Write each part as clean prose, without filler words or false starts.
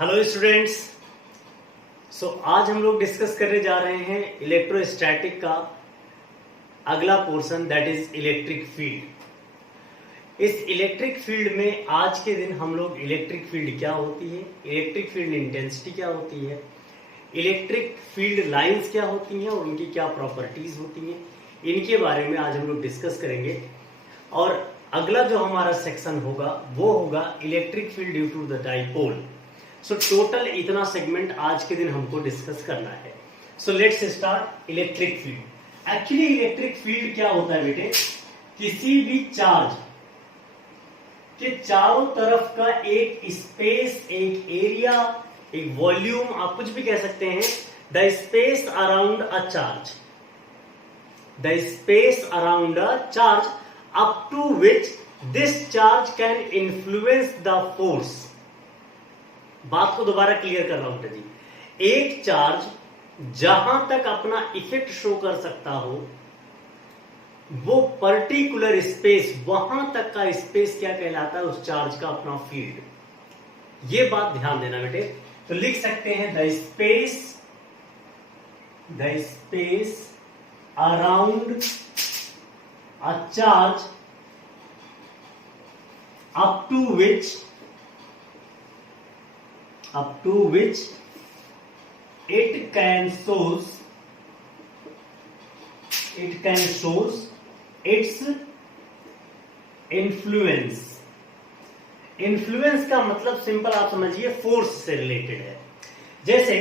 Hello students. आज हम लोग डिस्कस करने जा रहे हैं इलेक्ट्रोस्टैटिक का अगला portion, that is electric field. इस इलेक्ट्रिक फील्ड में आज के दिन हम लोग इलेक्ट्रिक फील्ड क्या होती है, इलेक्ट्रिक फील्ड इंटेंसिटी क्या होती है, इलेक्ट्रिक फील्ड लाइंस क्या होती हैं और उनकी क्या प्रॉपर्टीज होती हैं, इनके बारे में आज हम लोग डिस्कस करेंगे। और अगला जो हमारा सेक्शन होगा वो होगा electric field due to the dipole. Total इतना सेगमेंट आज के दिन हमको डिस्कस करना है। Let's start electric field. Actually electric field क्या होता है बेटे, किसी भी चार्ज के चारों तरफ का एक स्पेस, एक एरिया, एक वॉल्यूम, आप कुछ भी कह सकते हैं, the space around a charge, the space around a charge up to which this charge can influence the force. बात को दोबारा क्लियर कर रहा हूं बेटा जी। एक चार्ज जहां तक अपना इफेक्ट शो कर सकता हो, वो पर्टिकुलर स्पेस, वहां तक का स्पेस क्या कहलाता है, उस चार्ज का अपना फील्ड। ये बात ध्यान देना बेटे। तो लिख सकते हैं the space around a charge up to which it can shows its influence। Influence का मतलब सिंपल आप समझिए, फोर्स से रिलेटेड है। जैसे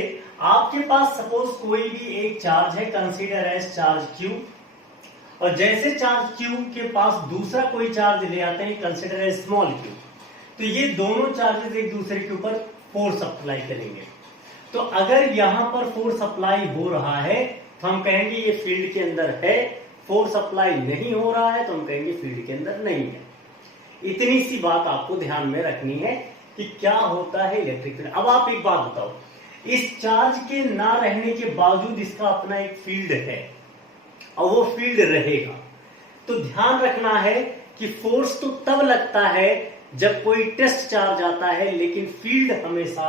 आपके पास सपोज कोई भी एक चार्ज है, कंसीडर एज चार्ज क्यू, और जैसे चार्ज क्यू के पास दूसरा कोई चार्ज ले आते हैं, कंसीडर एज स्मॉल क्यू, तो ये दोनों चार्जेस एक दूसरे के ऊपर फोर्स अप्लाई करेंगे। तो अगर यहां पर फोर्स अप्लाई हो रहा है तो हम कहेंगे ये फील्ड के अंदर है, फोर्स अप्लाई नहीं हो रहा है तो हम कहेंगे फील्ड के अंदर नहीं है। इतनी सी बात आपको ध्यान में रखनी है कि क्या होता है इलेक्ट्रिक फील्ड। अब आप एक बात बताओ, इस चार्ज के ना रहने के बावजूद इसका अपना एक फील्ड है और वो फील्ड रहेगा, तो ध्यान रखना है कि फोर्स तो तब लगता है जब कोई टेस्ट चार्ज आता है, लेकिन फील्ड हमेशा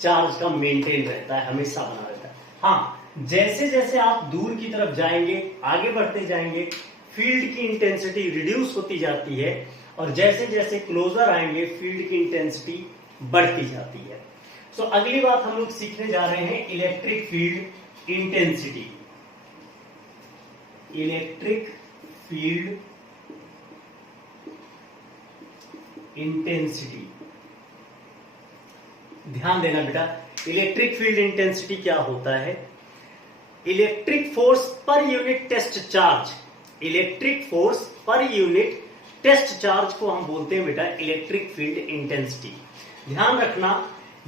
चार्ज का मेंटेन रहता है, हमेशा बना रहता है। हाँ, जैसे जैसे आप दूर की तरफ जाएंगे, आगे बढ़ते जाएंगे, फील्ड की इंटेंसिटी रिड्यूस होती जाती है, और जैसे जैसे क्लोजर आएंगे फील्ड की इंटेंसिटी बढ़ती जाती है। अगली बात हम लोग सीखने जा रहे हैं electric field intensity. Electric field intensity, ध्यान देना बेटा। इलेक्ट्रिक फील्ड इंटेंसिटी क्या होता है? Electric force per unit test charge, electric force per unit test charge को हम बोलते हैं बेटा इलेक्ट्रिक फील्ड इंटेंसिटी। ध्यान रखना,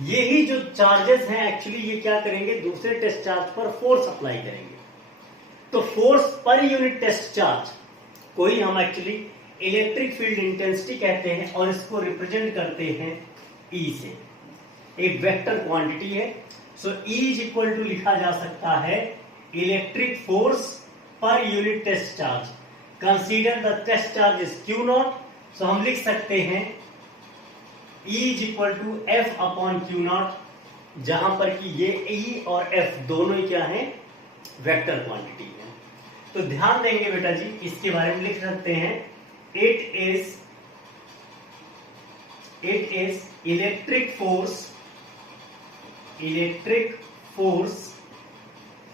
यही जो चार्जेस हैं एक्चुअली ये क्या करेंगे, दूसरे टेस्ट चार्ज पर फोर्स अप्लाई करेंगे। तो force per unit test charge को ही हम एक्चुअली इलेक्ट्रिक फील्ड इंटेंसिटी कहते हैं, और इसको रिप्रेजेंट करते हैं E से। एक वेक्टर क्वांटिटी है। E इज इक्वल टू लिखा जा सकता है electric force per unit test charge. Consider the test charge is Q naught, so हम लिख सकते हैं E is equal to F upon Q naught, जहां पर कि ये E और F दोनों ही क्या है, वेक्टर क्वांटिटी है। तो ध्यान देंगे बेटा जी, इसके बारे में लिख सकते हैं it is electric force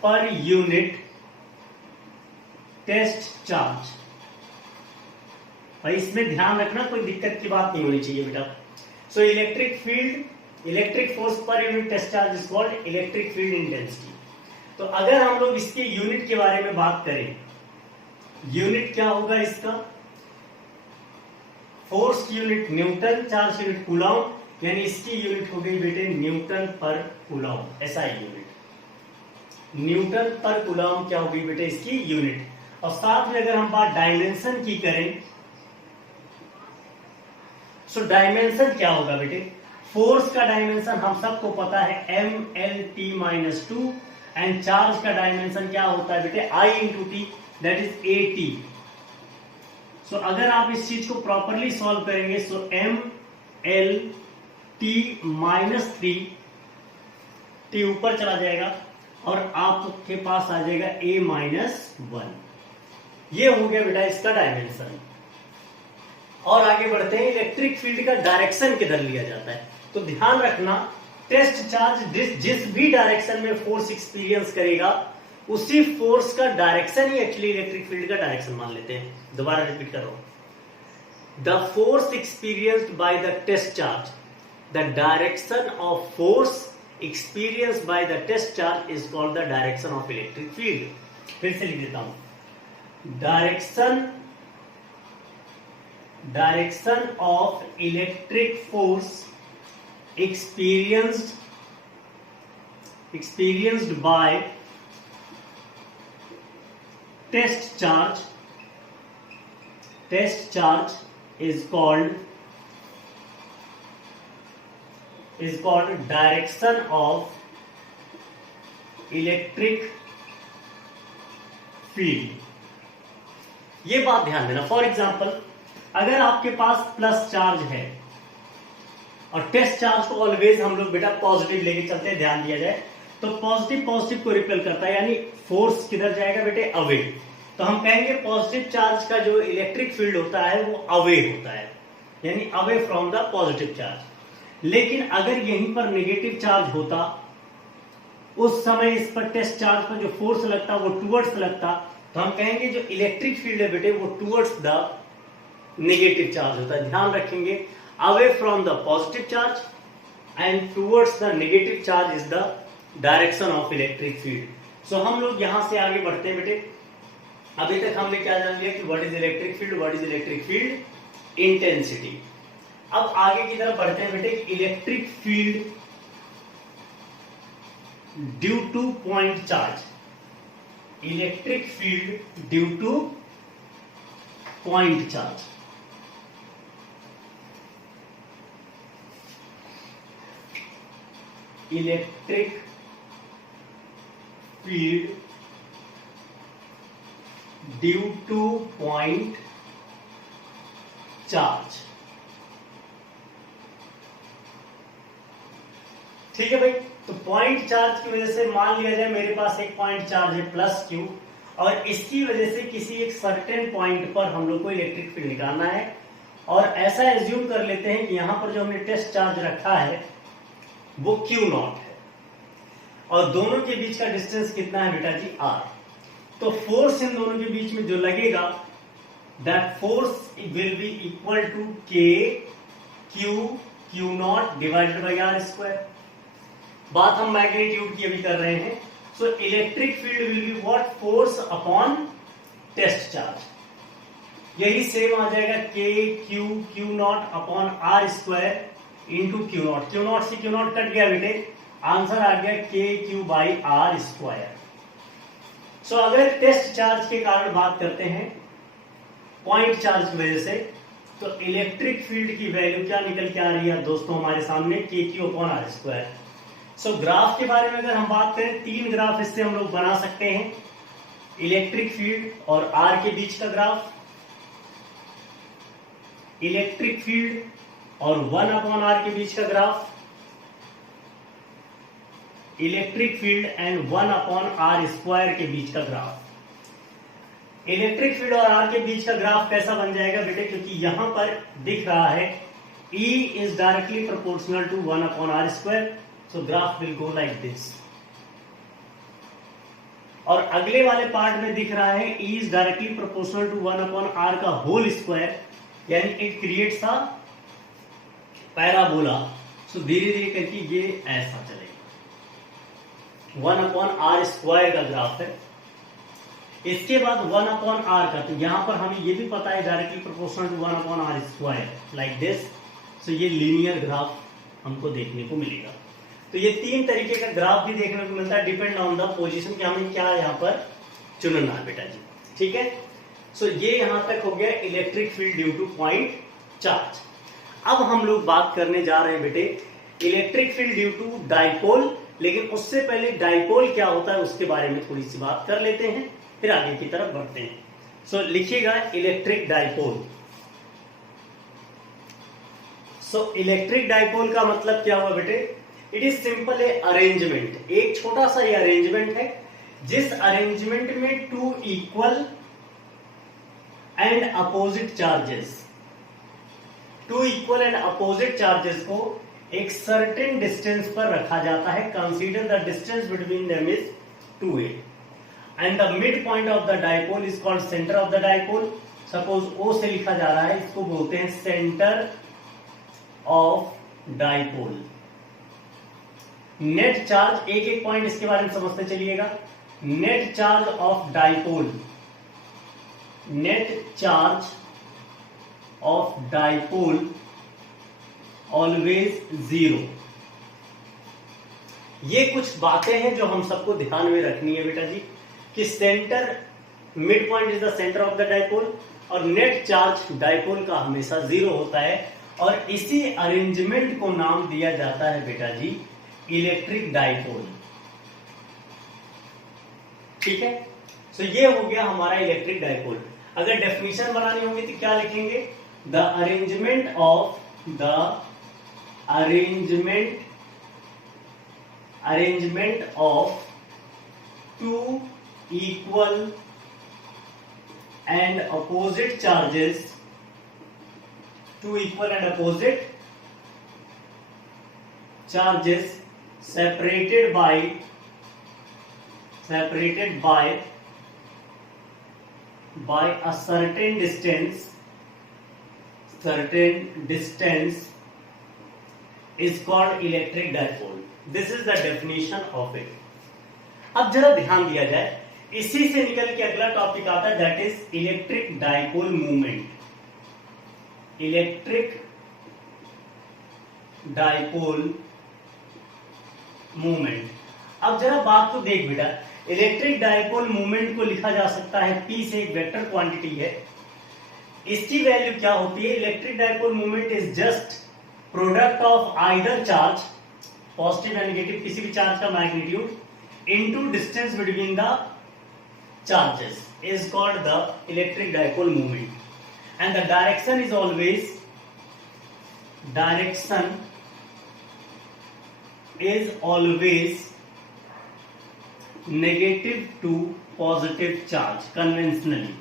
per unit test charge। भाई इसमें ध्यान रखना, कोई दिक्कत की बात नहीं होनी चाहिए बेटा। Electric force per unit test charge is called electric field intensity. तो अगर हम लोग इसके यूनिट के बारे में बात करें, यूनिट क्या होगा इसका, फोर्स की unit Newton, charge unit Coulomb, यानी इसकी यूनिट हो गई बेटे न्यूटन पर कूलॉम, ऐसा यूनिट। न्यूटन पर कूलॉम क्या होगी बेटे इसकी यूनिट। और साथ में अगर हम बात डायमेंशन की करें, डायमेंशन क्या होगा बेटे, फोर्स का डायमेंशन हम सबको पता है mLT-2, एंड चार्ज का डायमेंशन क्या होता है बेटे I into T, that is AT। अगर आप इस चीज को प्रॉपरली सॉल्व करेंगे, एम एल टी -3 टी ऊपर चला जाएगा और आपके पास आ जाएगा a-1। ये हो गया बेटा इसका डायमेंशन। और आगे बढ़ते हैं, इलेक्ट्रिक फील्ड का डायरेक्शन किधर लिया जाता है। तो ध्यान रखना, टेस्ट चार्ज जिस भी डायरेक्शन में फोर्स एक्सपीरियंस करेगा उसी फोर्स का डायरेक्शन ही एक्चुअली इलेक्ट्रिक फील्ड का डायरेक्शन मान लेते हैं। दोबारा रिपीट कर रहा हूं, the force experienced by the test charge, the direction of force experienced by the test charge is called the direction of electric field। फिर से लिख देता हूं, direction of electric force experienced by test charge is called direction of electric field। ये बात ध्यान देना। For example, अगर आपके पास प्लस चार्ज है और टेस्ट चार्ज को ऑलवेज हम लोग बेटा पॉजिटिव लेके चलते हैं, ध्यान दिया जाए तो पॉजिटिव को रिपेल करता है, यानी फोर्स किधर जाएगा बेटे, अवे। तो हम कहेंगे पॉजिटिव चार्ज का जो इलेक्ट्रिक फील्ड होता है वो अवे होता है, यानी away from the positive charge. लेकिन अगर यहीं पर नेगेटिव चार्ज होता, उस समय इस पर टेस्ट चार्ज पर जो फोर्स लगता वो टुवर्ड्स लगता, तो हम कहेंगे जो इलेक्ट्रिक फील्ड है बेटे वो टुवर्ड्स द नेगेटिव चार्ज होता है। ध्यान रखेंगे, away from the positive charge and towards the negative charge is the direction of electric field. So हम लोग यहां से आगे बढ़ते हैं बेटे। अभी तक हमने क्या जान लिया कि what is electric field, what is electric field intensity. अब आगे की तरफ बढ़ते हैं बेटे, electric field due to point charge, electric field due to point charge. Electric field due to point charge. ठीक है भाई, तो पॉइंट चार्ज की वजह से मान लिया जाए मेरे पास एक पॉइंट चार्ज है प्लस क्यू, और इसकी वजह से किसी एक सर्टेन पॉइंट पर हम लोग को इलेक्ट्रिक फील्ड निकालना है। और ऐसा एज्यूम कर लेते हैं कि यहां पर जो हमने टेस्ट चार्ज रखा है वो Q0 है, और दोनों के बीच का डिस्टेंस कितना है बेटा जी, R। तो फोर्स इन दोनों के बीच में जो लगेगा, that force will be equal to Q0 divided by R square. बात हम मैग्नीट्यूड की अभी कर रहे हैं। So electric field will be what, force upon test charge. यही सेम आ जाएगा Q0 upon R square into Q0। Q0 से Q0 कट गया बेटे, आंसर आ गया KQ बाई R स्क्वायर। सो अगर टेस्ट चार्ज के कारण बात करते हैं पॉइंट चार्ज की वजह से, तो इलेक्ट्रिक फील्ड की वैल्यू क्या निकल के आ रही है दोस्तों हमारे सामने, KQ अपॉन R स्क्वायर। सो ग्राफ के बारे में अगर हम बात करें, तीन ग्राफ इससे हम लोग बना सकते हैं, इलेक्ट्रिक फील्ड और R के बीच का ग्राफ, इलेक्ट्रिक फील्ड और 1 अपॉन R के बीच का graph, electric field and 1 upon R square के बीच का ग्राफ। इलेक्ट्रिक फील्ड और R के बीच का ग्राफ कैसा बन जाएगा बेटे, क्योंकि यहां पर दिख रहा है E is directly proportional to 1 upon R square, so graph will go like this। और अगले वाले पार्ट में दिख रहा है E is directly proportional to 1 upon R का होल स्क्वायर, यानी इट क्रिएट्स अ पैराबोला। सो धीरे धीरे करके ये ऐसा चलेगा, 1 अपॉन R स्क्वायर का ग्राफ है। इसके बाद 1 अपॉन R का, तो यहां पर हमें ये भी पता है directly proportional to 1 upon R square, like this. So ये लीनियर ग्राफ हमको देखने को मिलेगा। तो ये तीन तरीके का ग्राफ भी देखने को मिलता है, डिपेंड ऑन द पोजीशन कि हमें क्या यहाँ पर चुनना है बेटा जी। ठीक है, सो ये यहां तक हो गया electric field due to point charge. अब हम लोग बात करने जा रहे हैं बेटे electric field due to dipole, लेकिन उससे पहले डाइपोल क्या होता है उसके बारे में थोड़ी सी बात कर लेते हैं, फिर आगे की तरफ बढ़ते हैं। सो लिखिएगा electric dipole. So electric dipole का मतलब क्या हुआ बेटे, it is simple a arrangement, एक छोटा सा ये अरेंजमेंट है जिस अरेंजमेंट में two equal and opposite charges, two equal and opposite charges को एक सर्टेन डिस्टेंस पर रखा जाता है। Consider the distance between them is 2a and the mid point of the dipole is called centre of the dipole. Suppose O से लिखा जा रहा है, इसको बोलते हैं centre of dipole. Net charge, एक एक पॉइंट इसके बारे में समझते चलिएगा। Net charge of dipole, net charge of dipole always 0। ये कुछ बातें हैं जो हम सबको ध्यान में रखनी है बेटा जी, कि centre, mid point is the centre of the dipole और नेट चार्ज डाइपोल का हमेशा 0 होता है और इसी अरेंजमेंट को नाम दिया जाता है बेटा जी इलेक्ट्रिक डाइपोल। ठीक है, सो ये हो गया हमारा इलेक्ट्रिक डाइपोल। अगर डेफिनेशन बनानी होगी तो क्या लिखेंगे? The arrangement of two equal and opposite charges, two equal and opposite charges separated by a certain distance is called electric dipole. This is the definition of it. अब जरा ध्यान दिया जाए, इसी से निकल के अगला टॉपिक आता है, that is electric dipole movement. Electric dipole movement. अब जरा बात तो देख बेटा, इलेक्ट्रिक डाइपोल मूवमेंट को लिखा जा सकता है P से, एक वेक्टर क्वांटिटी है। इसकी वैल्यू क्या होती है? Electric dipole movement is just product of either charge, positive या नेगेटिव, किसी भी चार्ज का magnitude into distance between the charges is called the electric dipole moment, and the direction is always negative to positive charge conventionally।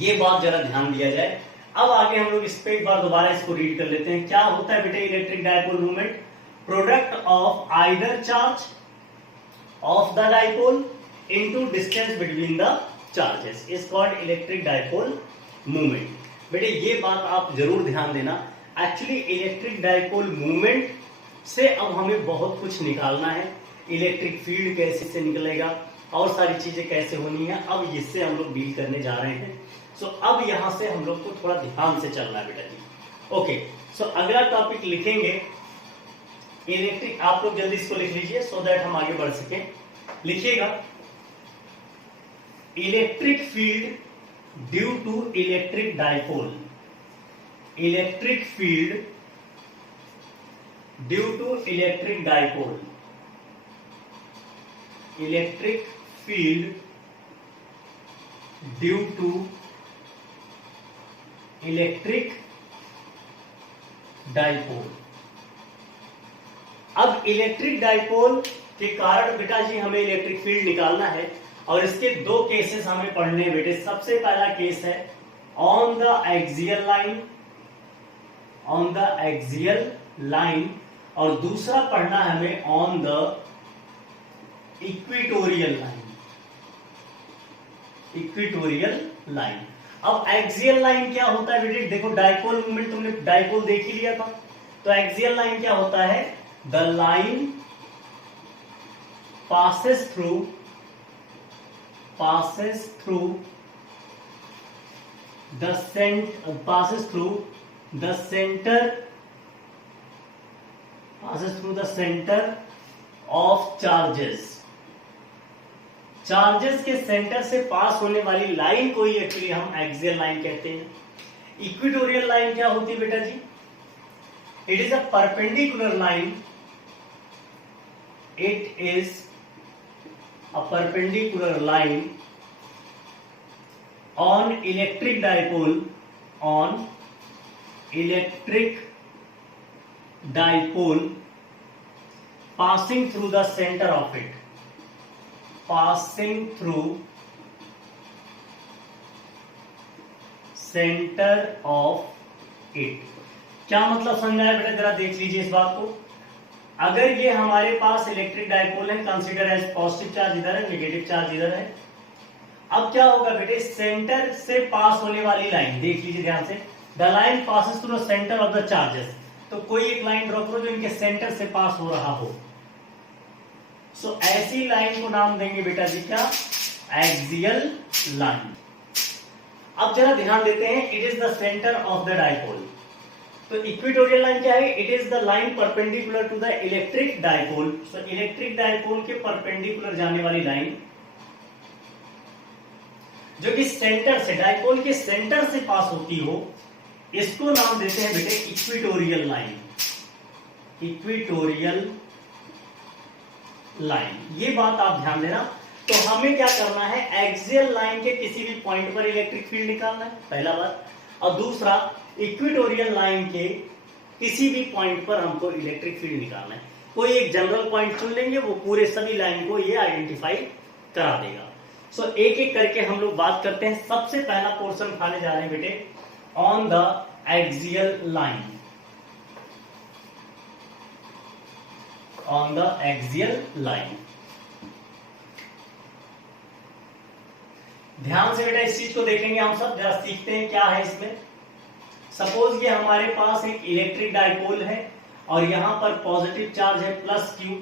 ये बात जरा ध्यान दिया जाए। अब आगे हम लोग इस पे एक बार दोबारा इसको रीड कर लेते हैं। क्या होता है बेटे electric dipole movement? Product of either charge of the dipole into distance between the charges is called electric dipole movement। बेटे ये बात आप जरूर ध्यान देना। एक्चुअली इलेक्ट्रिक डाइपोल मूवमेंट से अब हमें बहुत कुछ निकालना है। इलेक्ट्रिक फील्ड कैसे से निकलेगा और सारी चीजें कैसे होनी है, अब इससे हम लोग डील करने जा रहे हैं। सो अब यहां से हम लोग को थोड़ा ध्यान से चलना है बेटा जी। ओके, सो अगला टॉपिक लिखेंगे इलेक्ट्रिक। आप लोग जल्दी इसको लिख लीजिए सो दैट हम आगे बढ़ सके। लिखिएगा electric field due to electric dipole. Electric field due to electric dipole. Electric field due to electric dipole. अब इलेक्ट्रिक डाइपोल के कारण बेटा जी हमें इलेक्ट्रिक फील्ड निकालना है और इसके दो केसेस हमें पढ़ने हैं बेटे। सबसे पहला केस है ऑन द एक्सियल लाइन, और दूसरा पढ़ना है हमें ऑन द इक्वेटोरियल लाइन। अब एक्सियल लाइन क्या होता है बेटे? देखो डाइपोल मूवमेंट तुमने डाइपोल देख ही लिया था, तो एक्सियल लाइन क्या होता है? The line passes through the center of charges। Charges के सेंटर से पास होने वाली लाइन को ही एक्चुअली हम एक्सियल लाइन कहते हैं। इक्वेटोरियल लाइन क्या होती है बेटा जी? It is a perpendicular line. It is a perpendicular line on electric dipole passing through the centre of it, passing through center of it. क्या मतलब समझा है बेटा, जरा देख लीजिए इस बात को। अगर ये हमारे पास इलेक्ट्रिक डाइपोल है, कंसीडर एज पॉजिटिव चार्ज इधर है, नेगेटिव चार्ज इधर है। अब क्या होगा बेटे, सेंटर से पास होने वाली लाइन देख लीजिए ध्यान से, the line passes through center of the charges. तो कोई एक लाइन ड्रॉ करो जो इनके सेंटर से पास हो रहा हो। सो ऐसी लाइन को नाम देंगे बेटा जी क्या, एक्सियल लाइन। अब जरा ध्यान देते हैं, it is the centre of the dipole. तो इक्वेटोरियल लाइन क्या है, it is the line perpendicular to the electric dipole. So electric dipole के परपेंडिकुलर जाने वाली लाइन जो कि सेंटर से, डाइपोल के सेंटर से पास होती हो, इसको नाम देते हैं बेटे इक्वेटोरियल लाइन। इक्वेटोरियल लाइन, ये बात आप ध्यान देना। तो हमें क्या करना है, एक्सियल लाइन के किसी भी पॉइंट पर इलेक्ट्रिक फील्ड निकालना है, पहला बात। और दूसरा, इक्वेटोरियल लाइन के किसी भी पॉइंट पर हमको इलेक्ट्रिक फील्ड निकालना है। कोई एक जनरल पॉइंट चुन लेंगे, वो पूरे सभी लाइन को ये आइडेंटिफाई करा देगा। सो एक एक करके हम लोग बात करते हैं। सबसे पहला पोर्शन उठाने जा रहे हैं बेटे, on the axial line. On the axial line, ध्यान से बेटा इस चीज को देखेंगे हम सब, जरा सीखते हैं क्या है इसमें। सपोज ये हमारे पास एक इलेक्ट्रिक डाइपोल है और यहां पर पॉजिटिव चार्ज है प्लस क्यू,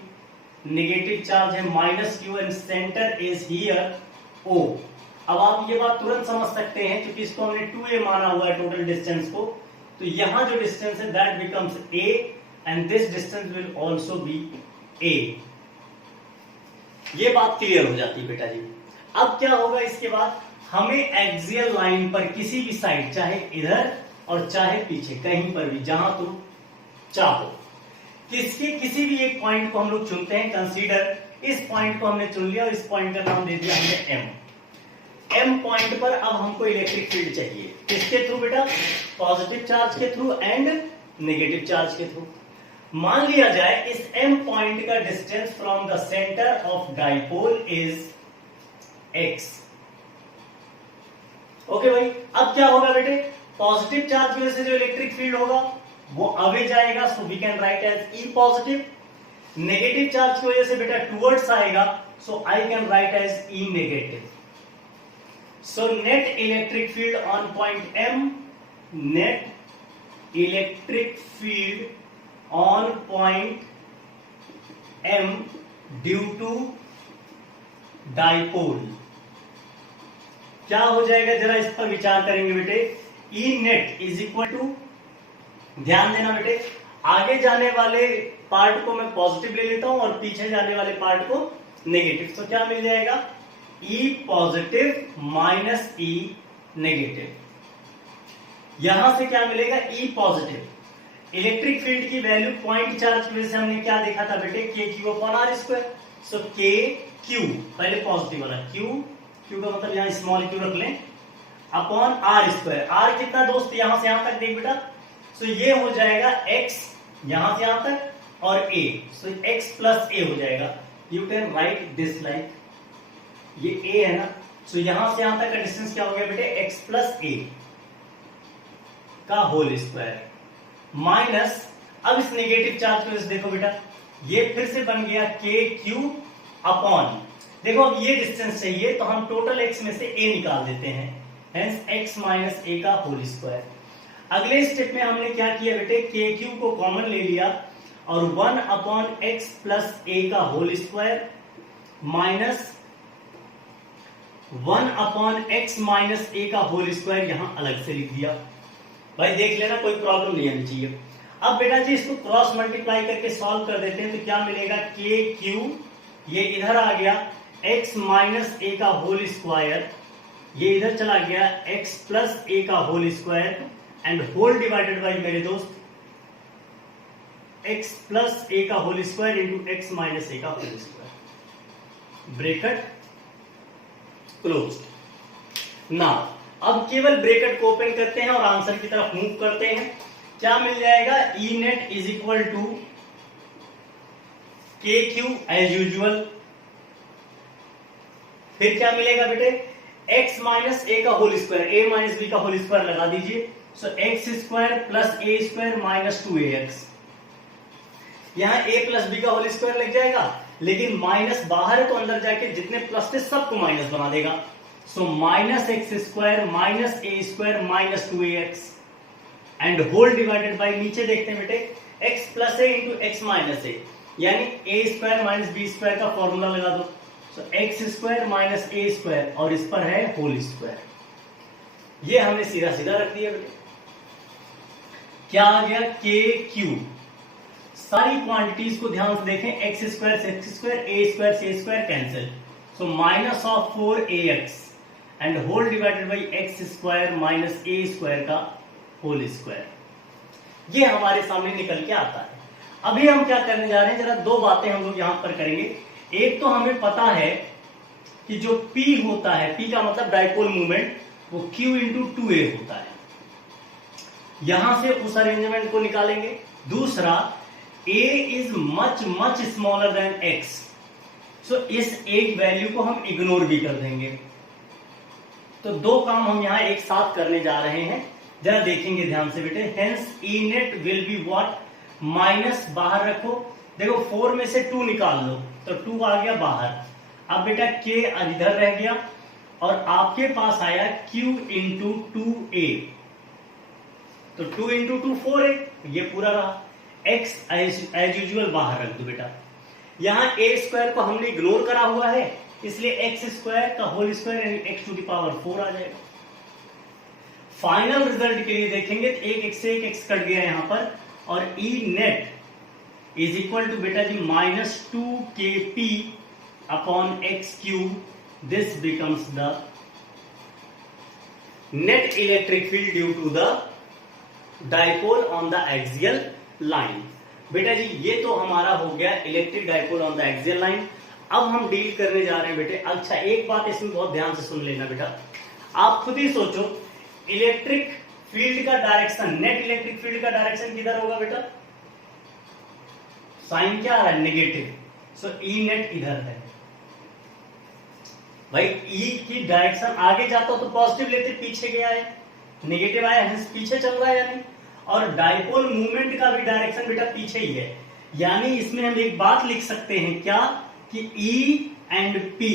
नेगेटिव चार्ज है minus Q, and center is here O. अब आप ये बात तुरंत समझ सकते हैं क्योंकि इसको हमने 2a माना हुआ है टोटल डिस्टेंस को। तो यहां जो डिस्टेंस है that becomes a and this distance will also be a। ये बात क्लियर हो जाती है बेटा जी। अब क्या होगा इसके बाद, हमें एक्सियल लाइन पर किसी भी साइड, चाहे इधर और चाहे पीछे, कहीं पर भी जहां तुम चाहो, किसके किसी भी एक पॉइंट को हम लोग चुनते हैं। कंसीडर इस पॉइंट को हमने चुन लिया और इस पॉइंट का नाम दे दिया हमने एम। एम पॉइंट पर अब हमको इलेक्ट्रिक फील्ड चाहिए, किसके थ्रू बेटा, पॉजिटिव चार्ज के थ्रू एंड नेगेटिव चार्ज के थ्रू। मान लिया जाए इस एम पॉइंट का distance from the centre of dipole is x। Okay भाई, अब क्या होगा बेटे, पॉजिटिव चार्ज की वजह से जो इलेक्ट्रिक फील्ड होगा वो अवे जाएगा, so we can write as E positive. Negative charge की वजह से बेटा टुवर्ड्स आएगा, so I can write as E negative. So net electric field on point M, net electric field on point M due to dipole क्या हो जाएगा, जरा इस पर विचार करेंगे बेटे। E net is equal to, ध्यान देना बेटे, आगे जाने वाले पार्ट को मैं पॉजिटिव ले लेता हूं और पीछे जाने वाले पार्ट को नेगेटिव। तो क्या मिल जाएगा, ई पॉजिटिव माइनस ई नेगेटिव। यहां से क्या मिलेगा, ई पॉजिटिव। इलेक्ट्रिक फील्ड की वैल्यू पॉइंट चार्ज की वजह से हमने क्या देखा था बेटे, के क्यू अपॉन आर स्क्वायर। सो के क्यू, पहले पॉजिटिव वाला क्यू, क्यू का मतलब यहां स्मॉल क्यू रख लें, अपॉन आर स्क्वायर। आर कितना दोस्त, यहां से यहां तक देख बेटा। सो ये हो जाएगा x, यहां से यहां तक, और a, so x plus a हो जाएगा। You can write this like, ये a है ना, सो यहां से यहां तक का डिस्टेंस क्या हो गया बेटे, x प्लस a का होल स्क्वायर माइनस, अब इस नेगेटिव चार्ज की वजह से देखो बेटा, ये फिर से बन गया के क्यू अपॉन, देखो अब ये डिस्टेंस चाहिए तो हम टोटल x में से a निकाल देते हैं, हेंस x माइनस a का होल स्क्वायर। अगले स्टेप में हमने क्या किया बेटे, के क्यू को कॉमन ले लिया और 1 अपॉन x प्लस a का whole square minus 1 upon x minus a का होल स्क्वायर यहां अलग से लिख दिया। भाई देख लेना, कोई प्रॉब्लम नहीं आनी चाहिए। अब बेटा जी इसको क्रॉस मल्टीप्लाई करके सॉल्व कर देते हैं, तो क्या मिलेगा, के क्यू, ये इधर आ गया, x माइनस a का होल स्क्वायर, ये इधर चला गया, x प्लस a का whole square, and whole divided by मेरे दोस्त x प्लस a का whole square into x minus a का whole square, bracket closed. Now अब केवल ब्रैकेट को ओपन करते हैं और आंसर की तरफ मूव करते हैं। क्या मिल जाएगा, ई नेट इज इक्वल टू के क्यू एज यूजुअल। फिर क्या मिलेगा बेटे, x माइनस ए का होल स्क्वायर, ए माइनस बी का होल स्क्वायर लगा दीजिए। सो x square plus a square minus 2ax। यहां a प्लस बी का होल स्क्वायर लग जाएगा, लेकिन माइनस बाहर है तो अंदर जाके जितने प्लस थे सबको माइनस बना देगा। So minus x square minus A square minus 2ax and whole divided by, नीचे देखते हैं बेटे, x plus a into x minus a, यानी a square minus b square का फॉर्मूला लगा दो। सो एक्स स्क्वायर माइनस ए स्क्वायर और इस पर है होल स्क्वायर। ये हमने सीधा सीधा रख दिया बेटे। क्या आ गया, के क्यू। सारी क्वांटिटीज को ध्यान से देखें, एक्स स्क्वायर से एक्स स्क्वायर, ए स्क्वायर से A square cancel. So minus of 4ax and whole divided by X square minus A square का होल स्क्वायर। ये हमारे सामने निकल के आता है। अभी हम क्या करने जा रहे हैं, जरा दो बातें हम लोग यहां पर करेंगे। एक तो हमें पता है कि जो P होता है, P का मतलब डाइपोल मूवमेंट, वो Q इंटू 2a होता है। यहां से उस अरेंजमेंट को निकालेंगे। दूसरा, A is much much smaller then X। सो इस एक वैल्यू को हम इग्नोर भी कर देंगे। तो दो काम हम यहां एक साथ करने जा रहे हैं, जरा देखेंगे ध्यान से बेटे। Hence E net will be what, minus बाहर रखो, देखो 4 में से 2 निकाल लो तो 2 आ गया बाहर। अब बेटा k इधर रह गया और आपके पास आया q इंटू 2a। तो 2 इंटू 2 4a, ये पूरा रहा। x एज यूजुअल बाहर रख दो बेटा। यहां a स्क्वायर को हमने इग्नोर करा हुआ है, इसलिए एक्स स्क्वायर का होल स्क्वायर यानी एक्स टू द पावर 4 आ जाएगा। फाइनल रिजल्ट के लिए देखेंगे तो एक एक्स से एक एक्स कट गया यहां पर, और E net is equal to बेटा जी minus 2kp upon x cube. This becomes the net electric field due to the dipole on the axial line. बेटा जी ये तो हमारा हो गया electric dipole on the axial line. अब हम डील करने जा रहे हैं बेटे। अच्छा, एक बात इसमें बहुत ध्यान से सुन लेना बेटा, आप खुद ही सोचो, इलेक्ट्रिक फील्ड का डायरेक्शन, नेट इलेक्ट्रिक फील्ड का डायरेक्शन किधर होगा बेटा? साइन क्या है, नेगेटिव। सो ई नेट इधर है भाई। ई की डायरेक्शन आगे जाता हो तो पॉजिटिव लेते, पीछे गया है नेगेटिव आया, हंस पीछे चल रहा है यानी। और डाइपोल मूवमेंट का भी डायरेक्शन बेटा पीछे ही है, यानी इसमें हम एक बात लिख सकते हैं क्या, कि E and P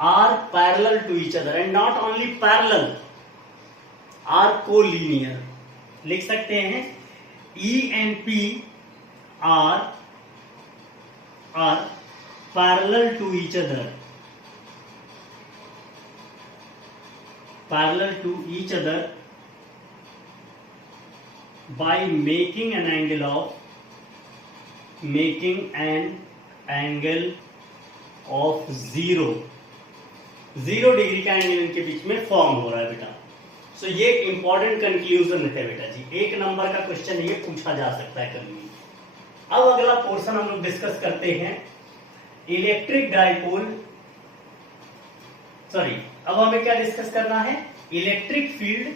are parallel to each other and not only parallel, are collinear। लिख सकते हैं E and P are parallel to each other, parallel to each other by making an angle of, making an angle of 0 degree का angle इनके बीच में form हो रहा है बेटा। सो ये इंपॉर्टेंट कंक्लूजन है बेटा जी, 1 नंबर का क्वेश्चन ये पूछा जा सकता है कभी। अब अगला पोर्शन हम लोग डिस्कस करते हैं इलेक्ट्रिक डाइपोल, सॉरी अब हमें क्या डिस्कस करना है, electric field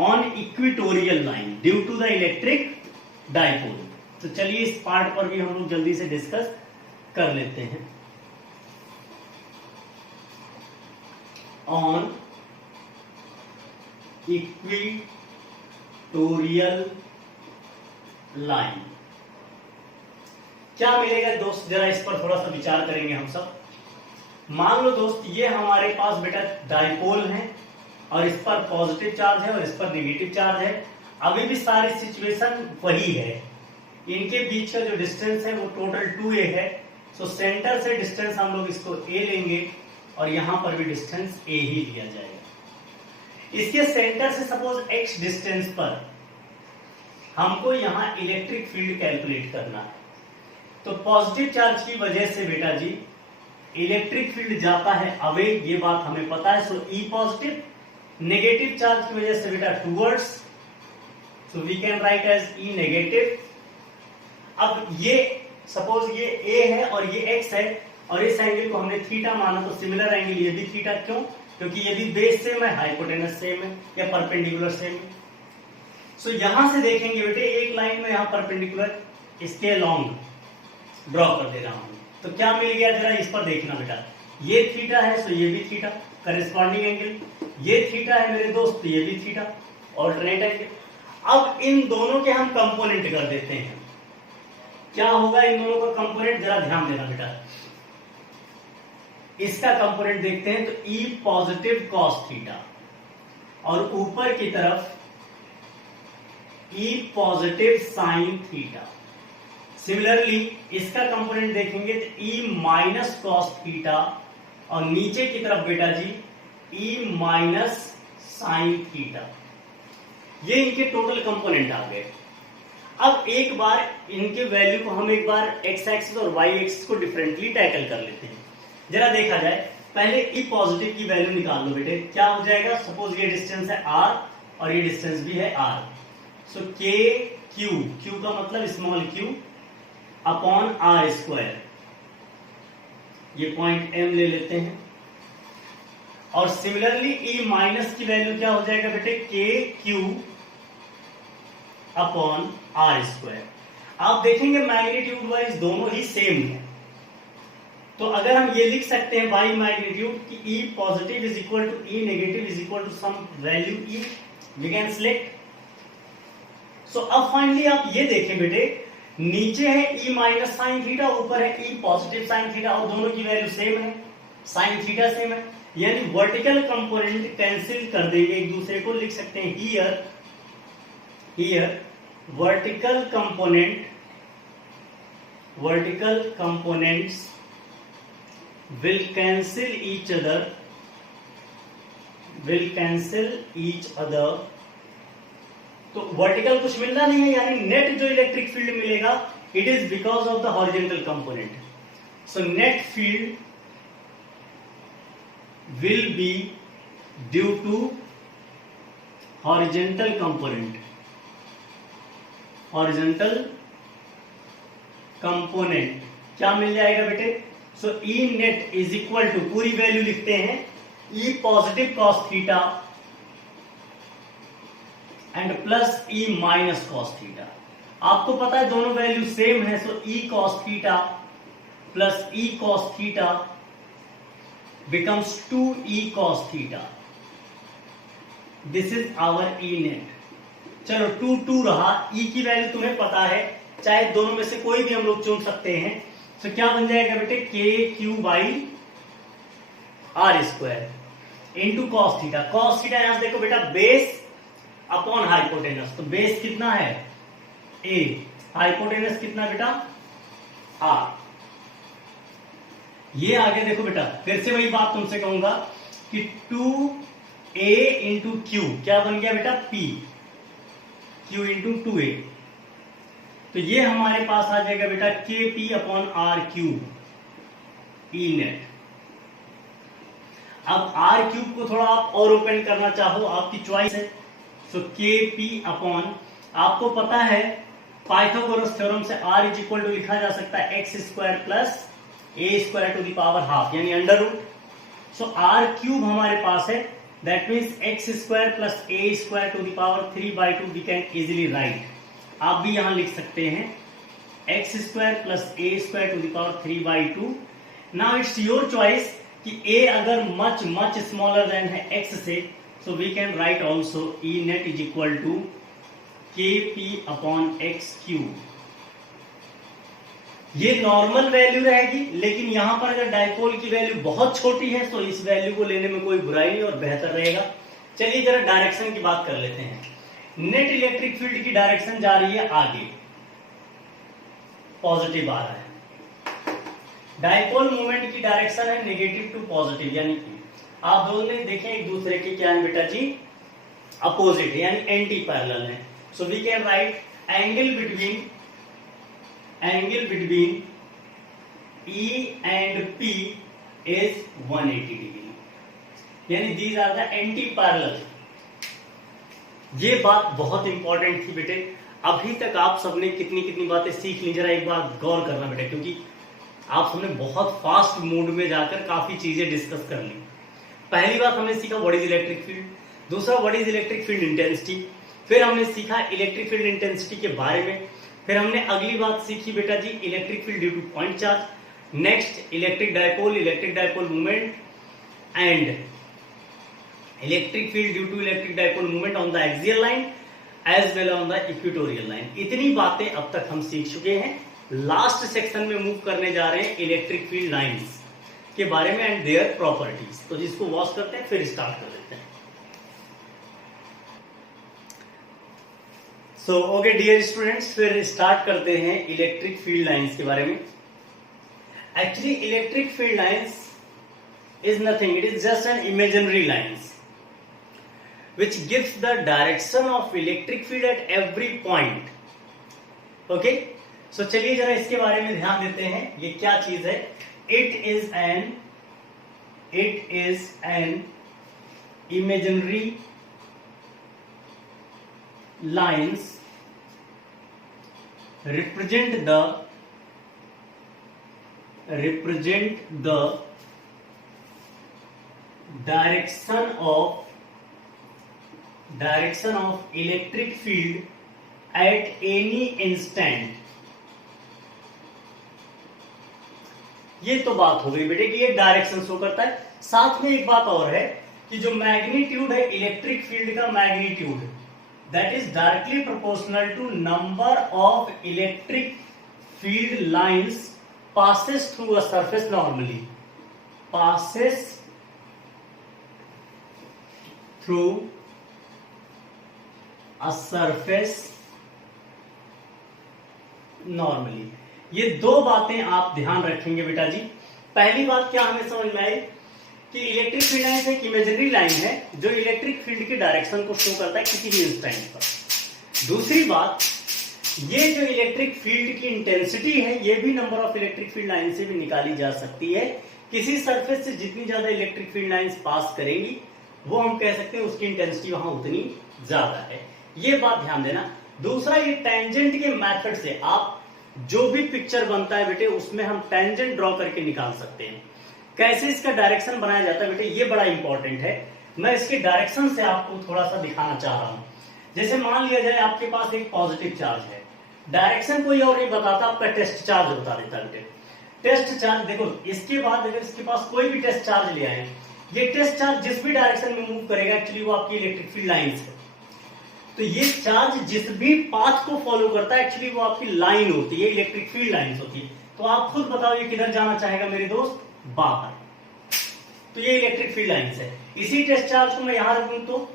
on equatorial line due to the electric dipole. तो चलिए इस पार्ट पर भी हम लोग जल्दी से डिस्कस कर लेते हैं। ऑन इक्वेटोरियल लाइन क्या मिलेगा दोस्त, जरा इस पर थोड़ा सा विचार करेंगे हम सब। मान लो दोस्त ये हमारे पास बेटा डाइपोल है और इस पर पॉजिटिव चार्ज है और इस पर नेगेटिव चार्ज है। अभी भी सारी सिचुएशन वही है, इनके बीच का जो डिस्टेंस है वो टोटल 2a है। सो सेंटर से डिस्टेंस हम लोग इसको a लेंगे और यहां पर भी डिस्टेंस a ही लिया जाएगा। इसके सेंटर से सपोज x डिस्टेंस पर हमको यहां इलेक्ट्रिक फील्ड कैलकुलेट करना है। तो पॉजिटिव चार्ज की वजह से बेटा जी इलेक्ट्रिक फील्ड जाता है अवे, ये बात हमें पता है। सो E पॉजिटिव, नेगेटिव चार्ज की वजह से बेटा towards, so we can write as E negative. अब ये सपोज ये A है और ये X है और इस एंगल को हमने थीटा माना, तो सिमिलर एंगल ये भी थीटा। क्यों? क्योंकि ये भी बेस सेम है, हाइपोटेनस सेम है या परपेंडिकुलर सेम है। सो यहां से देखेंगे बेटे एक लाइन में यहां परपेंडिकुलर इसके अलोंग ड्रॉ कर दे रहा हूं, तो क्या मिल गया जरा इस पर देखना बेटा, ये थीटा है सो ये भी थीटा करेस्पॉन्डिंग एंगल, ये थीटा है मेरे दोस्त तो ये भी थीटा ऑल्टरनेट एंगल। अब इन दोनों के हम कंपोनेंट कर देते हैं, क्या होगा इन दोनों का कंपोनेंट जरा ध्यान देना बेटा। इसका कंपोनेंट देखते हैं तो E पॉजिटिव कॉस थीटा और ऊपर की तरफ E positive sine theta. Similarly इसका कंपोनेंट देखेंगे तो E माइनस कॉस थीटा और नीचे की तरफ बेटा जी E माइनस साइन थीटा। ये इनके टोटल कंपोनेंट आ गए। अब एक बार इनके वैल्यू को हम एक बार एक्स एक्सिस और वाई एक्सिस को डिफरेंटली टैकल कर लेते हैं। जरा देखा जाए, पहले ई पॉजिटिव की वैल्यू निकाल लो बेटे, क्या हो जाएगा, सपोज ये डिस्टेंस है r और ये डिस्टेंस भी है r, सो k q, q का मतलब small q upon r square, ये पॉइंट m ले लेते हैं। और सिमिलरली e माइनस की वैल्यू क्या हो जाएगा बेटे, k q upon r square. आप देखेंगे मैग्नीट्यूड वाइज दोनों ही सेम है, तो अगर हम ये लिख सकते हैं बाई मैग्नीट्यूड कि E positive is equal to E negative is equal to some value E, we can select. So अब फाइनली आप ये देखें बेटे, नीचे है E माइनस साइन थीटा, ऊपर है E पॉजिटिव साइन थीटा और दोनों की वैल्यू सेम है, साइन थीटा सेम है, यानी वर्टिकल कंपोनेंट कैंसिल कर देंगे एक दूसरे को, लिख सकते हैं here vertical components will cancel each other, तो वर्टिकल कुछ मिलना नहीं है, यानी नेट जो इलेक्ट्रिक फील्ड मिलेगा it is because of the horizontal component. So net field will be due to horizontal component, horizontal component क्या मिल जाएगा बेटे, so E net is equal to, पूरी वैल्यू लिखते हैं, E positive cos theta and plus E minus cos theta. आपको पता है दोनों वैल्यू सेम है, सो E cos theta plus E cos theta becomes 2E cos theta, this is our E net. चलो 2 2 रहा, E की वैल्यू तुम्हें पता है, चाहे दोनों में से कोई भी हम लोग चुन सकते हैं, तो क्या बन जाएगा बेटे, k q by r square into cos theta. Cos theta यहां से देखो बेटा बेस अपॉन हाइपोटेनस, तो बेस कितना है a, हाइपोटेनस कितना बेटा r। ये आगे देखो बेटा, फिर से वही बात तुमसे कहूंगा कि 2a इंटू क्यू क्या बन गया बेटा p, q इंटू 2a, तो ये हमारे पास आ जाएगा बेटा kp upon r cube E net. अब r क्यूब को थोड़ा आप और ओपन करना चाहो, आपकी चॉइस है, सो kp अपॉन, आपको पता है पाइथागोरस थ्योरम से r इज इक्वल टू लिखा जा सकता है x square plus a square to the power half, यानी under root. So r cube हमारे पास है, that means x square plus a square to the power 3/2, we can easily write, आप भी यहां लिख सकते हैं x square plus a square to the power 3/2। Now it's your choice कि a अगर मच मच स्मॉलर देन है x से, so we can write also E net is equal to kp upon x cube. ये normal value रहेगी, लेकिन यहां पर अगर डाइपोल की वैल्यू बहुत छोटी है तो इस वैल्यू को लेने में कोई बुराई नहीं और बेहतर रहेगा। चलिए जरा डायरेक्शन की बात कर लेते हैं। नेट इलेक्ट्रिक फील्ड की डायरेक्शन जा रही है आगे, पॉजिटिव आ रहा है। डाइपोल मोमेंट की डायरेक्शन है नेगेटिव टू पॉजिटिव, यानी कि आप दोनों देखें एक दूसरे के क्या है बेटा जी, अपोजिट है, यानी एंटी पैरेलल है। So we can write angle between E and P is 180 degree, यानी these are the anti parallel. ये बात बहुत इंपॉर्टेंट थी बेटे, अभी तक आप सबने कितनी कितनी बातें सीख ली, जरा एक बार गौर करना बेटे, क्योंकि आप सबने बहुत फास्ट मूड में जाकर काफी चीजें डिस्कस कर ली। पहली बात हमने सीखा व्हाट इज इलेक्ट्रिक फील्ड, दूसरा what is electric field intensity, फिर हमने सीखा इलेक्ट्रिक फील्ड इंटेंसिटी के बारे में, फिर हमने अगली बात सीखी बेटा जी electric field due to point charge, next electric dipole movement and electric field due to electric dipole movement on the axial line as well on the equatorial line. इतनी बातें अब तक हम सीख चुके हैं। लास्ट सेक्शन में मूव करने जा रहे हैं इलेक्ट्रिक फील्ड लाइंस के बारे में एंड देयर प्रॉपर्टीज। तो जिसको वॉच करते हैं फिर स्टार्ट कर देते हैं। सो ओके डियर स्टूडेंट्स, फिर स्टार्ट करते हैं इलेक्ट्रिक फील्ड लाइंस के बारे में। Actually electric field lines is nothing, it is just an imaginary lines which gives the direction of electric field at every point. Okay, so चलिए जरा इसके बारे में ध्यान देते हैं। ये क्या चीज है? It is an imaginary lines represent the direction of electric field at any instant। ये तो बात हो गई बेटे कि ये डायरेक्शन शो करता है। साथ में एक बात और है कि जो मैग्नीट्यूड है इलेक्ट्रिक फील्ड का magnitude, that is directly proportional to number of electric field lines passes through a surface normally, passes through a surface normally। ये दो बातें आप ध्यान रखेंगे बेटा जी। पहली बात क्या हमें समझ में आई कि इलेक्ट्रिक फील्ड लाइन एक इमेजिनरी लाइन है जो इलेक्ट्रिक फील्ड की डायरेक्शन को शो करता है किसी भी इंस्टेंट पर। दूसरी बात, ये जो इलेक्ट्रिक फील्ड की इंटेंसिटी है ये भी number of electric field line से भी निकाली जा सकती है। किसी सरफेस से जितनी ज्यादा इलेक्ट्रिक फील्ड लाइंस पास करेंगी वो हम कह सकते हैं उसकी इंटेंसिटी वहां उतनी ज्यादा है। ये बात ध्यान देना। दूसरा, ये टेंजेंट के मेथड से आप जो भी पिक्चर बनता है बेटे उसमें हम टेंजेंट ड्रॉ करके निकाल सकते हैं। कैसे इसका डायरेक्शन बनाया जाता है बेटे ये बड़ा इंपॉर्टेंट है। मैं इसके डायरेक्शन से आपको थोड़ा सा दिखाना चाह रहा हूं। जैसे मान लिया जाए आपके पास एक पॉजिटिव चार्ज है, डायरेक्शन कोई और नहीं बताता, आपका टेस्ट चार्ज बता देता है। टेस्ट चार्ज देखो, इसके बाद अगर इसके पास कोई भी टेस्ट चार्ज ले आए, ये टेस्ट चार्ज जिस भी डायरेक्शन में मूव करेगा एक्चुअली वो आपकी इलेक्ट्रिक फील्ड लाइंस है। तो ये चार्ज जिस भी पाथ को फॉलो करता है एक्चुअली वो आपकी लाइन होती है, इलेक्ट्रिक फील्ड लाइंस होती है। तो आप खुद बताओ ये किधर जाना चाहेगा मेरे दोस्त? बाहर। तो ये इलेक्ट्रिक फील्ड लाइंस है। इसी टेस्ट चार्ज को मैं यहां रख दूं तो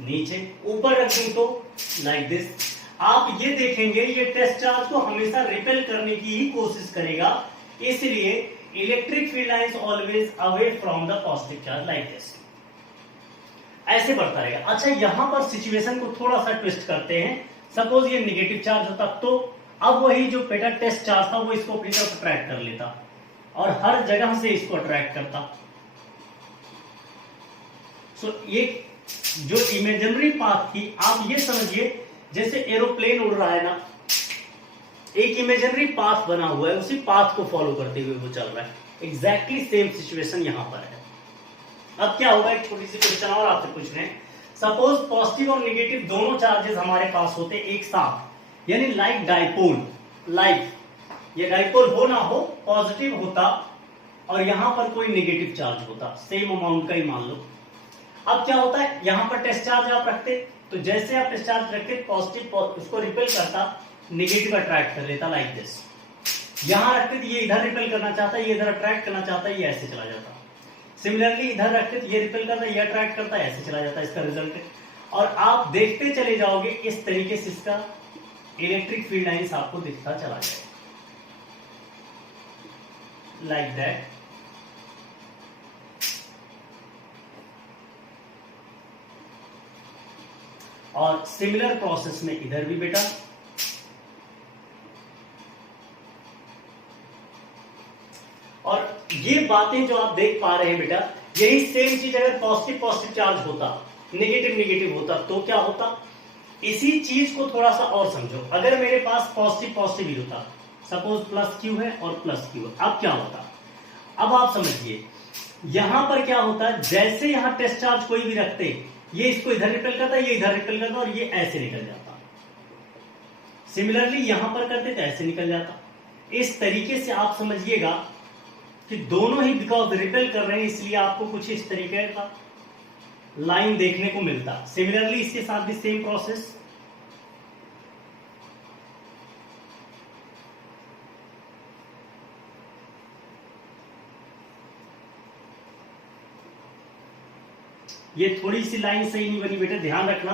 नीचे, ऊपर रख दूं तो लाइक दिस। आप ये देखेंगे ये टेस्ट चार्ज को हमेशा रिपेल करने की ही कोशिश करेगा, इसलिए electric field lines always away from the positive charge like this. ऐसे बढ़ता रहेगा। अच्छा, यहां पर सिचुएशन को थोड़ा सा ट्विस्ट करते हैं। सपोज ये नेगेटिव चार्ज होता तो अब वही जो बेटा टेस्ट चार्ज था वो इसको अपनी तरफ अट्रैक्ट कर लेता और हर जगह से इसको अट्रैक्ट करता। सो ये जो इमेजिनरी पाथ थी, आप ये समझिए जैसे एरोप्लेन उड़ रहा है ना, एक इमेजिनरी पाथ बना हुआ है, उसी पाथ को फॉलो करते हुए वो चल रहा है। एग्जैक्टली सेम सिचुएशन यहां पर है। अब क्या होगा, एक छोटी सी क्वेश्चन और आपसे पूछ रहे हैं। सपोज पॉजिटिव और नेगेटिव दोनों चार्जेस हमारे पास होते एक साथ, यानी लाइक डाइपोल, लाइक ये डाइपोल हो ना हो, पॉजिटिव होता और यहां पर कोई नेगेटिव चार्ज होता, सेम अमाउंट का ही मान लो। अब क्या होता है, यहां पर टेस्ट चार्ज आप रखते तो जैसे आप टेस्ट चार्ज रखते पॉजिटिव उसको रिपेल करता, नेगेटिव अट्रैक्ट कर लेता लाइक दिस। यहां रखते तो ये इधर रिपेल करना चाहता है, ये इधर अट्रैक्ट करना चाहता है, ये ऐसे चला जाता। सिमिलरली इधर रखते तो ये रिपेल करता है, ये अट्रैक्ट करता है, ऐसे चला जाता है इसका रिजल्ट। और आप देखते चले जाओगे इस तरीके से इसका इलेक्ट्रिक फील्ड लाइंस आपको दिखता चला जाएगा लाइक दैट। और सिमिलर प्रोसेस में इधर भी बेटा और ये बातें जो आप देख पा रहे हैं बेटा, यही सेम चीज अगर पॉजिटिव पॉजिटिव चार्ज होता, नेगेटिव नेगेटिव होता तो क्या होता। इसी चीज को थोड़ा सा और समझो। अगर मेरे पास पॉजिटिव पॉजिटिव ही होता, सपोज प्लस क्यू है और प्लस क्यू है, अब क्या होता। अब आप समझिए यहां पर क्या होता है, जैसे यहां टेस्ट चार्ज कोई भी रखते ये इसको इधर रिपेल करता, ये इधर रिपेल करता और ये ऐसे निकल जाता। सिमिलरली यहां पर करते तो ऐसे निकल जाता। इस तरीके से आप समझिएगा कि दोनों ही बिकॉज रिपेल कर रहे हैं, इसलिए आपको कुछ इस तरीके का लाइन देखने को मिलता। सिमिलरली इसके साथ भी सेम प्रोसेस। ये थोड़ी सी लाइन सही नहीं बनी बेटे, ध्यान रखना।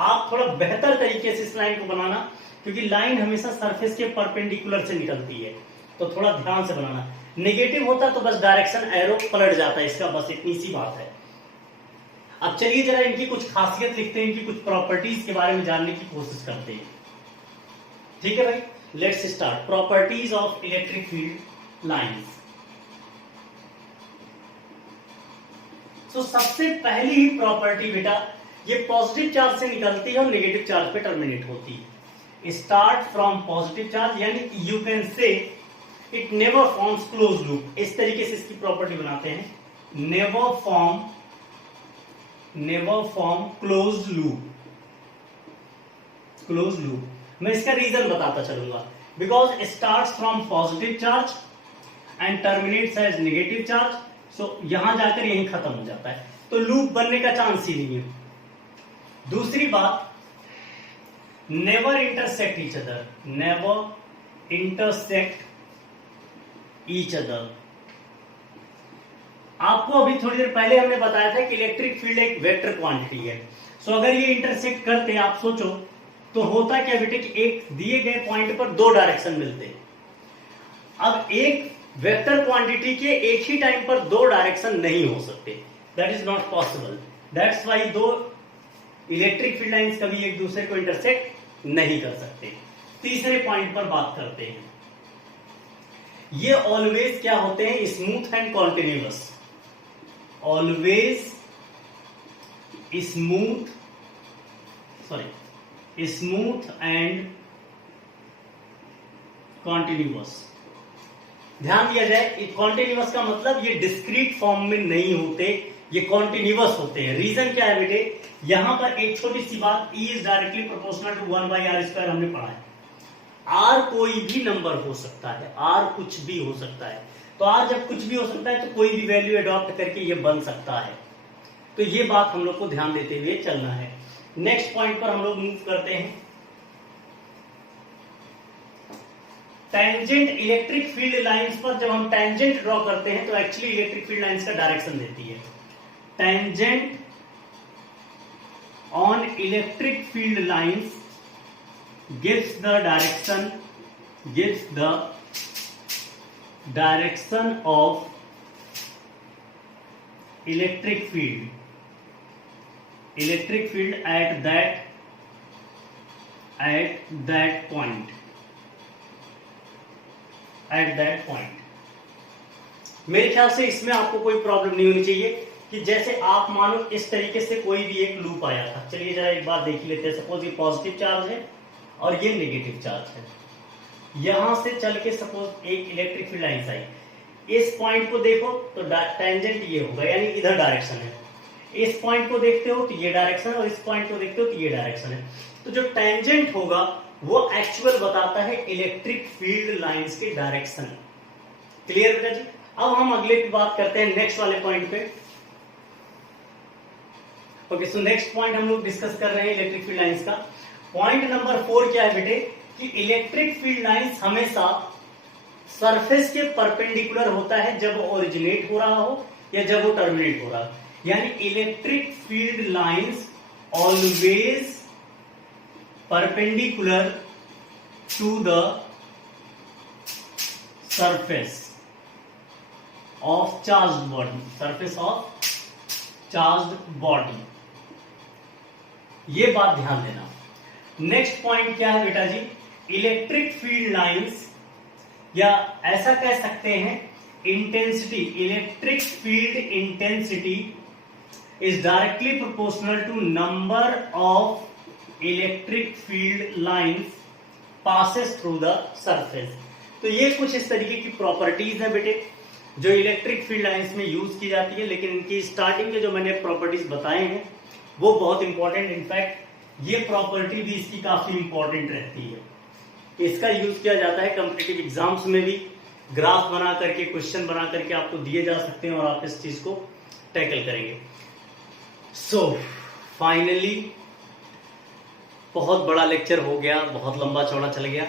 आप थोड़ा बेहतर तरीके से इस लाइन को बनाना, क्योंकि लाइन हमेशा सरफेस के परपेंडिकुलर से निकलती है, तो थोड़ा ध्यान से बनाना। नेगेटिव होता तो बस डायरेक्शन एरो पलट जाता है इसका, बस इतनी सी बात है। अब चलिए जरा इनकी कुछ खासियत लिखते हैं, इनकी कुछ प्रॉपर्टीज के बारे में जानने की कोशिश करते हैं। ठीक है भाई, let's start. Properties of electric field lines. तो सबसे पहली ही प्रॉपर्टी बेटा, ये पॉजिटिव चार्ज से निकलती है और नेगेटिव चार्ज पे टर्मिनेट होती है। स्टार्ट फ्रॉम पॉजिटिव चार्ज, यानी you can say it never forms close loop. इस तरीके से इसकी प्रॉपर्टी बनाते हैं, नेवर फॉर्म क्लोज लूप। मैं इसका रीजन बताता चलूंगा। Because start from positive charge and terminates as negative charge, so यहां जाकर यहीं खत्म हो जाता है, तो लूप बनने का चांस ही नहीं है। दूसरी बात, नेवर इंटरसेक्ट ईच अदर। आपको अभी थोड़ी देर पहले हमने बताया था कि इलेक्ट्रिक फील्ड एक वेक्टर क्वांटिटी है। सो अगर ये इंटरसेक्ट करते, आप सोचो तो होता क्या बेटे कि एक दिए गए पॉइंट पर दो डायरेक्शन मिलते हैं। अब एक वेक्टर क्वांटिटी के एक ही टाइम पर दो डायरेक्शन नहीं हो सकते, that is not possible. That's why दो इलेक्ट्रिक फील्ड लाइंस कभी एक दूसरे को इंटरसेक्ट नहीं कर सकते। तीसरे पॉइंट पर बात करते हैं, ये ऑलवेज क्या होते हैं, smooth and continuous. Always smooth and continuous. ध्यान दिया जाए, कॉन्टिन्यूअस का मतलब ये डिस्क्रीट फॉर्म में नहीं होते, ये कॉन्टिन्यूअस होते हैं। रीजन क्या है बेटे, यहां पर एक छोटी सी बात, E is directly proportional to 1/r², हमने पढ़ा है। R कोई भी नंबर हो सकता है, R कुछ भी हो सकता है। तो R जब कुछ भी हो सकता है तो कोई भी वैल्यू अडॉप्ट करके ये बन सकता है। तो ये बात हम लोग को ध्यान देते हुए चलना है। नेक्स्ट पॉइंट पर हम लोग मूव करते हैं। टेंजेंट इलेक्ट्रिक फील्ड लाइंस पर जब हम टेंजेंट ड्रॉ करते हैं तो एक्चुअली इलेक्ट्रिक फील्ड लाइंस का डायरेक्शन देती है। Tangent on electric field lines gives the direction of electric field at that point. मेरे ख्याल से इसमें आपको कोई प्रॉब्लम नहीं होनी चाहिए कि जैसे आप मानो इस तरीके से कोई भी एक लूप आया था। चलिए जरा एक बार देख लेते हैं। सपोज ये पॉजिटिव चार्ज है और ये नेगेटिव चार्ज है। यहां से चल के सपोज एक इलेक्ट्रिक फील्ड लाइन आई, इस पॉइंट को देखो तो टेंजेंट ये होगा, यानी इधर डायरेक्शन है। इस पॉइंट को देखते हो तो ये डायरेक्शन, और इस पॉइंट को देखते हो तो ये डायरेक्शन है। तो जो टेंजेंट होगा वो एक्चुअल बताता है इलेक्ट्रिक फील्ड लाइंस के डायरेक्शन। क्लियर बेटा जी? अब हम अगले की बात करते हैं, नेक्स्ट वाले पॉइंट पे। ओके, सो नेक्स्ट पॉइंट हम लोग डिस्कस कर रहे हैं इलेक्ट्रिक फील्ड लाइंस का। पॉइंट नंबर 4 क्या है बेटे कि इलेक्ट्रिक फील्ड लाइंस हमेशा सरफेस के परपेंडिकुलर होता है जब ओरिजिनेट हो रहा हो या जब वो टर्मिनेट हो रहा हो। यानी electric field lines always perpendicular to the surface of charged body. ये बात ध्यान देना। नेक्स्ट पॉइंट क्या है बेटा जी, इलेक्ट्रिक फील्ड लाइंस, या ऐसा कह सकते हैं intensity, electric field intensity is directly proportional to number of electric field lines passes through the surface. तो ये कुछ इस तरीके की प्रॉपर्टीज है बेटे जो इलेक्ट्रिक फील्ड लाइंस में यूज की जाती है। लेकिन इनकी स्टार्टिंग में जो मैंने प्रॉपर्टीज बताए हैं वो बहुत इंपॉर्टेंट, इनफैक्ट ये प्रॉपर्टी भी इसकी काफी इंपॉर्टेंट रहती है। इसका यूज किया जाता है कॉम्पिटिटिव एग्जाम्स में भी, ग्राफ बना करके, क्वेश्चन बना करके आपको दिए जा सकते हैं और आप इस चीज को टैकल करेंगे। सो फाइनली बहुत बड़ा लेक्चर हो गया, बहुत लंबा चौड़ा चल गया,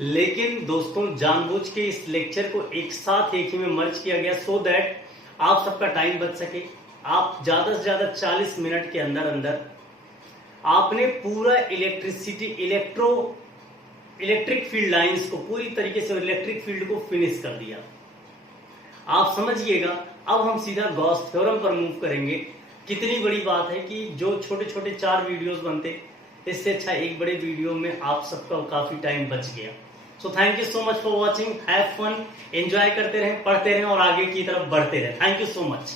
लेकिन दोस्तों जानबूझ के इस लेक्चर को एक साथ एक ही में मर्ज किया गया सो दैट आप सबका टाइम बच सके। आप ज्यादा से ज्यादा 40 मिनट के अंदर अंदर आपने पूरा इलेक्ट्रिक फील्ड लाइंस को पूरी तरीके से इलेक्ट्रिक फील्ड को फिनिश कर दिया। आप समझिएगा, अब हम सीधा गॉस थ्योरम पर मूव करेंगे। कितनी बड़ी बात है कि जो छोटे छोटे 4 वीडियोस बनते, इससे अच्छा एक बड़े वीडियो में आप सबका काफी टाइम बच गया। So thank you so much for watching, have fun, enjoy करते रहें, पढ़ते रहें और आगे की तरफ बढ़ते रहें। Thank you so much.